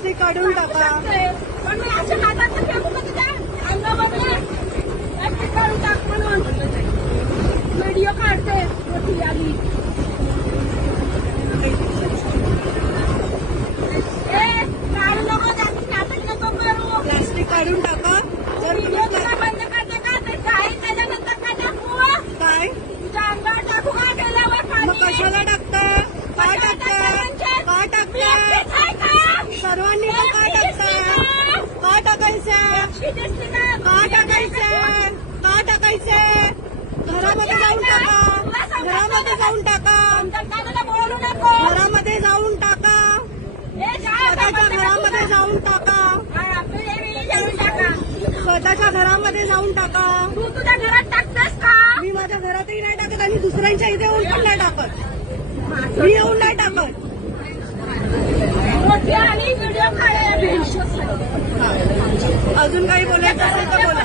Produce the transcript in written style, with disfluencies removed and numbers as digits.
Plastic काढून टाका. पण मी अशा हातात फेकू का तुझ्या अंगामध्ये प्लास्टिक काढून टाक म्हणून व्हिडिओ काढते मोठी आली. काढू नको जास्त नाटक नको करू. प्लास्टिक काढून टाका. जर व्हिडिओ तुम्ही तुला बंद करते का ते काय त्याच्यानंतर का टाकू काय तुझ्या अंगावर टाकू का गेल्यावर मग पाणी कशाला टाकता? का टाकता? का टाकता? सर्वांनी मग का टाकता? का टाकायचं? का टाकायचं? का टाकायचं? घरामध्ये जाऊन टाका. घरामध्ये जाऊन टाका. घरामध्ये जाऊन टाका. स्वतःच्या घरामध्ये जाऊन टाका. स्वतःच्या घरामध्ये जाऊन टाका. तू तुझ्या घरात टाकतेस का मी माझ्या घरातही नाही टाकत आणि दुसऱ्यांच्या इथे येऊन पण नाही टाकत. मी येऊन नाही टाकत. मोठी आणि व्हिडिओ काढायला अजून काही बोलायचं असेल तर बोला.